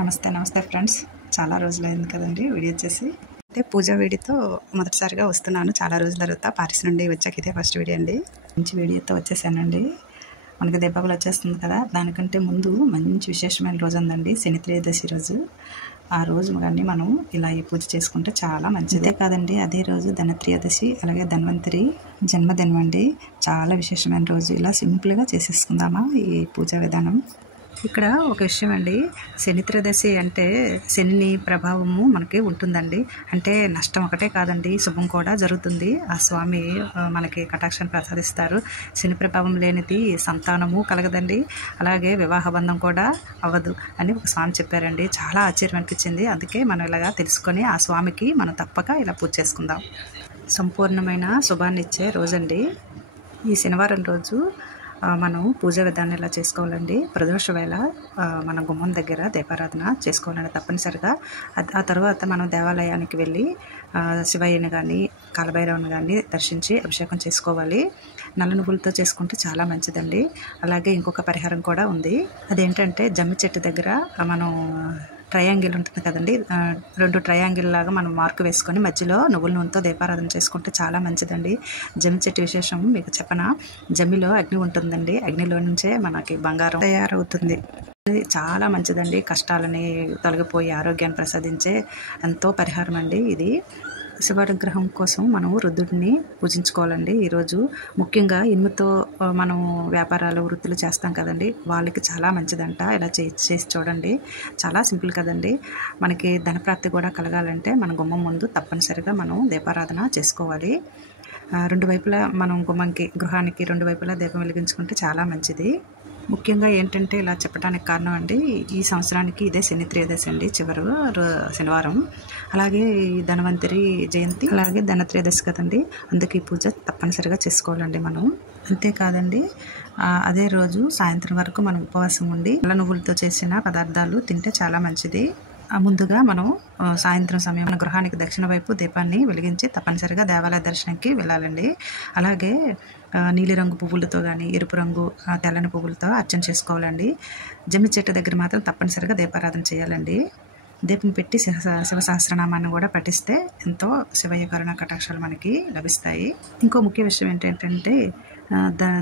నమస్తే ఫ్రెండ్స్. చాలా రోజులైంది కదండి వీడియో చేసి. అయితే పూజా వీడియోతో మొదటిసారిగా వస్తున్నాను. చాలా రోజుల తర్వాత పారిస్ నుండి వచ్చాక ఇదే ఫస్ట్ వీడియో అండి. మంచి వీడియోతో వచ్చేసానండి. మనకి దీపావళి వచ్చేస్తుంది కదా, దానికంటే ముందు మంచి విశేషమైన రోజు ఉందండి, శని త్రయోదశి రోజు. ఆ రోజు కానీ మనం ఇలా ఈ పూజ చేసుకుంటే చాలా మంచిదే కాదండి. అదే రోజు ధనత్రయోదశి, అలాగే ధన్వంతరి జన్మదినం అండి. చాలా విశేషమైన రోజు. ఇలా సింపుల్గా చేసేసుకుందామా ఈ పూజా విధానం. ఇక్కడ ఒక విషయం అండి, శని త్రయోదశి అంటే శని ప్రభావము మనకి ఉంటుందండి. అంటే నష్టం ఒకటే కాదండి, శుభం కూడా జరుగుతుంది. ఆ స్వామి మనకి కటాక్షాన్ని ప్రసాదిస్తారు. శని ప్రభావం లేనిది సంతానము కలగదండి, అలాగే వివాహ బంధం కూడా అవ్వదు అని ఒక స్వామి చెప్పారండి. చాలా ఆశ్చర్యం అనిపించింది. అందుకే మనం ఇలాగా తెలుసుకొని ఆ స్వామికి మనం తప్పక ఇలా పూజ చేసుకుందాం. సంపూర్ణమైన శుభాన్ని ఇచ్చే రోజండి ఈ శనివారం రోజు. మనం పూజా విధానం ఎలా చేసుకోవాలండి, ప్రదోష వేళ మన గుమ్మం దగ్గర దీపారాధన చేసుకోవాలండి తప్పనిసరిగా. ఆ తర్వాత మనం దేవాలయానికి వెళ్ళి శివయ్యని కానీ కాలభైరవుని కానీ దర్శించి అభిషేకం చేసుకోవాలి. నల్ల నువ్వులతో చేసుకుంటే చాలా మంచిదండి. అలాగే ఇంకొక పరిహారం కూడా ఉంది. అదేంటంటే జమ్మి చెట్టు దగ్గర మనం ట్రయాంగిల్ ఉంటుంది కదండి, 2 ట్రయాంగిల్ లాగా మనం మార్కు వేసుకొని మధ్యలో నువ్వుల నూనెతో దీపారాధన చేసుకుంటే చాలా మంచిదండి. జమ్మి చెట్టు విశేషం మీకు చెప్పనా, జమ్మిలో అగ్ని ఉంటుందండి, అగ్నిలో నుంచే మనకి బంగారం తయారవుతుంది. చాలా మంచిదండి. కష్టాలని తొలగిపోయి ఆరోగ్యాన్ని ప్రసాదించే ఎంతో పరిహారం అండి ఇది. శివానుగ్రహం కోసం మనం రుద్రుడిని పూజించుకోవాలండి ఈరోజు. ముఖ్యంగా ఇనుముతో మనం వ్యాపారాలు వృత్తులు చేస్తాం కదండి, వాళ్ళకి చాలా మంచిదంట. ఇలా చేసి చూడండి, చాలా సింపుల్ కదండి. మనకి ధనప్రాప్తి కూడా కలగాలంటే మన గుమ్మం ముందు తప్పనిసరిగా మనం దీపారాధన చేసుకోవాలి. 2 వైపులా మనం గృహానికి 2 వైపులా దీపం వెలిగించుకుంటే చాలా మంచిది. ముఖ్యంగా ఏంటంటే ఇలా చెప్పడానికి కారణం అండి, ఈ సంవత్సరానికి ఇదే శని త్రయోదశి అండి, చివరి శనివారం. అలాగే ఈ ధన్వంతరి జయంతి, అలాగే ధనత్రయోదశి కదండి, అందుకే ఈ పూజ తప్పనిసరిగా చేసుకోవాలండి మనం. అంతేకాదండి, అదే రోజు సాయంత్రం వరకు మనం ఉపవాసం ఉండి నల్ల నువ్వులతో చేసిన పదార్థాలు తింటే చాలా మంచిది. ముందుగా మనం సాయంత్రం సమయం మన గృహానికి దక్షిణ వైపు దీపాన్ని వెలిగించి తప్పనిసరిగా దేవాలయ దర్శనంకి వెళ్ళాలండి. అలాగే నీలిరంగు పువ్వులతో కానీ ఎరుపు రంగు తెల్లని పువ్వులతో అర్చన చేసుకోవాలండి. జమ్మి చెట్టు దగ్గర మాత్రం తప్పనిసరిగా దీపారాధన చేయాలండి. దీపం పెట్టి శివ సహస్రనామాన్ని కూడా పఠిస్తే ఎంతో శివయ్య కరుణ కటాక్షాలు మనకి లభిస్తాయి. ఇంకో ముఖ్య విషయం ఏంటంటే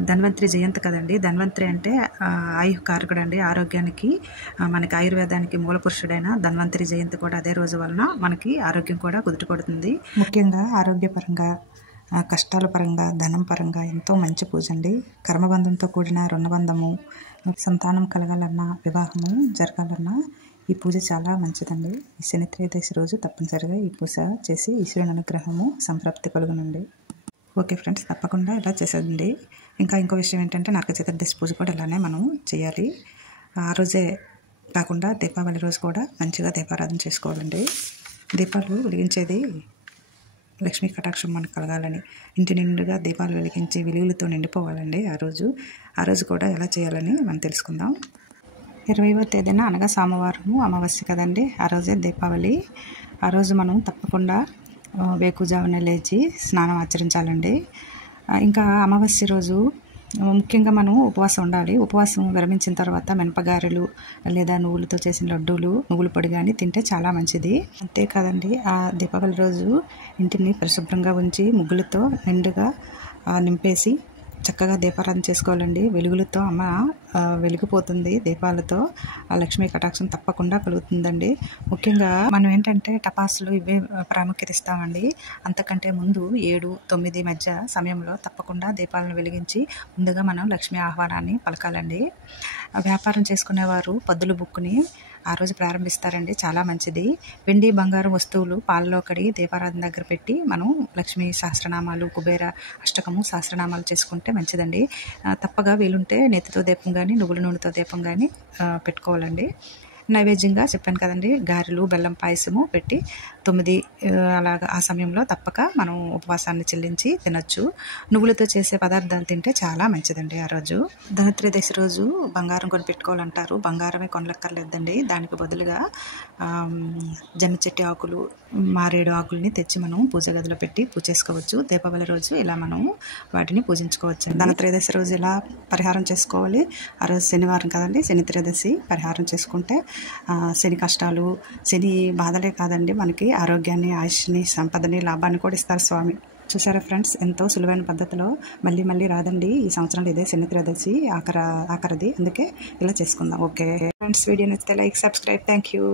ధన్వంతరి జయంతి కదండి. ధన్వంతరి అంటే ఆయుకారకుడు అండి, ఆరోగ్యానికి మనకి ఆయుర్వేదానికి మూల పురుషుడైన ధన్వంతరి జయంతి కూడా అదే రోజు వలన మనకి ఆరోగ్యం కూడా కుదుటపడుతుంది. ముఖ్యంగా ఆరోగ్యపరంగా, కష్టాల పరంగా, ధనం పరంగా ఎంతో మంచి పూజ అండి. కర్మబంధంతో కూడిన రుణబంధము, సంతానం కలగాలన్నా, వివాహము జరగాలన్నా ఈ పూజ చాలా మంచిదండి. ఈ శని త్రయోదశి రోజు తప్పనిసరిగా ఈ పూజ చేసి ఈశ్వరుని అనుగ్రహము సంప్రాప్తి కలుగునండి. ఓకే ఫ్రెండ్స్, తప్పకుండా ఇలా చేసేదండి. ఇంకో విషయం ఏంటంటే నరక చతుర్దశి పూజ కూడా ఇలానే మనం చేయాలి. ఆ రోజే కాకుండా దీపావళి రోజు కూడా మంచిగా దీపారాధన చేసుకోవాలండి. దీపాలు వెలిగించేది లక్ష్మీ కటాక్షం మనకు కలగాలని, ఇంటి నిండుగా దీపాలు వెలిగించి వెలుగులతో నిండిపోవాలండి. ఆ రోజు కూడా ఎలా చేయాలని మనం తెలుసుకుందాం. 20వ తేదీన అనగా సోమవారము అమావాస్య కదండి, ఆ రోజే దీపావళి. ఆ రోజు మనం తప్పకుండా వేకుజామున లేచి స్నానం ఆచరించాలండి. ఇంకా అమావాస్య రోజు ముఖ్యంగా మనం ఉపవాసం ఉండాలి. ఉపవాసం విరమించిన తర్వాత మినపగారెలు లేదా నువ్వులతో చేసిన లడ్డూలు, నువ్వుల పొడి కానీ తింటే చాలా మంచిది. అంతేకాదండి, ఆ దీపావళి రోజు ఇంటిని పరిశుభ్రంగా ఉంచి ముగ్గులతో నిండుగా నింపేసి చక్కగా దీపారాధన చేసుకోవాలండి. వెలుగులతో అమ్మ వెలిగిపోతుంది, దీపాలతో ఆ లక్ష్మీ కటాక్షం తప్పకుండా కలుగుతుందండి. ముఖ్యంగా మనం ఏంటంటే టపాసులు ఇవే ప్రాముఖ్యత ఇస్తామండి. అంతకంటే ముందు 7-9 మధ్య సమయంలో తప్పకుండా దీపాలను వెలిగించి ముందుగా మనం లక్ష్మీ ఆహ్వానాన్ని పలకాలండి. వ్యాపారం చేసుకునేవారు పద్దులు బుక్కుని ఆ రోజు ప్రారంభిస్తారండి, చాలా మంచిది. వెండి బంగారు వస్తువులు పాలలో కడిగి దీపారాధన దగ్గర పెట్టి మనం లక్ష్మీ సహస్రనామాలు, కుబేర అష్టకము సహస్రనామాలు చేసుకుంటే మంచిదండి. తప్పగా వీలుంటే నెత్తితో దీపం కానీ నువ్వుల నూనెతో దీపం కానీ పెట్టుకోవాలండి. నైవేద్యంగా చెప్పాను కదండి, గారెలు, బెల్లం పాయసము పెట్టి 9 అలాగా ఆ సమయంలో తప్పక మనం ఉపవాసాన్ని చెల్లించి తినొచ్చు. నువ్వులతో చేసే పదార్థాలు తింటే చాలా మంచిదండి. ఆ రోజు ధనత్రయోదశి రోజు బంగారం కొని పెట్టుకోవాలంటారు. బంగారమే కొనలక్కర్లేదండి, దానికి బదులుగా జమ్మి చెట్టు ఆకులు, మారేడు ఆకుల్ని తెచ్చి మనం పూజ గదిలో పెట్టి పూజ చేసుకోవచ్చు. దీపావళి రోజు ఇలా మనం వాటిని పూజించుకోవచ్చు. ధనత్రయోదశి రోజు ఇలా పరిహారం చేసుకోవాలి. ఆ రోజు శనివారం కదండి, శని త్రయోదశి పరిహారం చేసుకుంటే శని కష్టాలు, శని బాధలే కాదండి, మనకి ఆరోగ్యాన్ని, ఆయుష్ని, సంపదని, లాభాన్ని కూడా ఇస్తారు స్వామి. చూసారా ఫ్రెండ్స్, ఎంతో సులువైన పద్ధతిలో మళ్ళీ మళ్ళీ రాదండి ఈ సంవత్సరంలో ఇదే శని త్రయోదశి ఆఖరిది, అందుకే ఇలా చేసుకుందాం. ఓకే ఫ్రెండ్స్, వీడియో నచ్చితే లైక్, సబ్స్క్రైబ్. Thank you.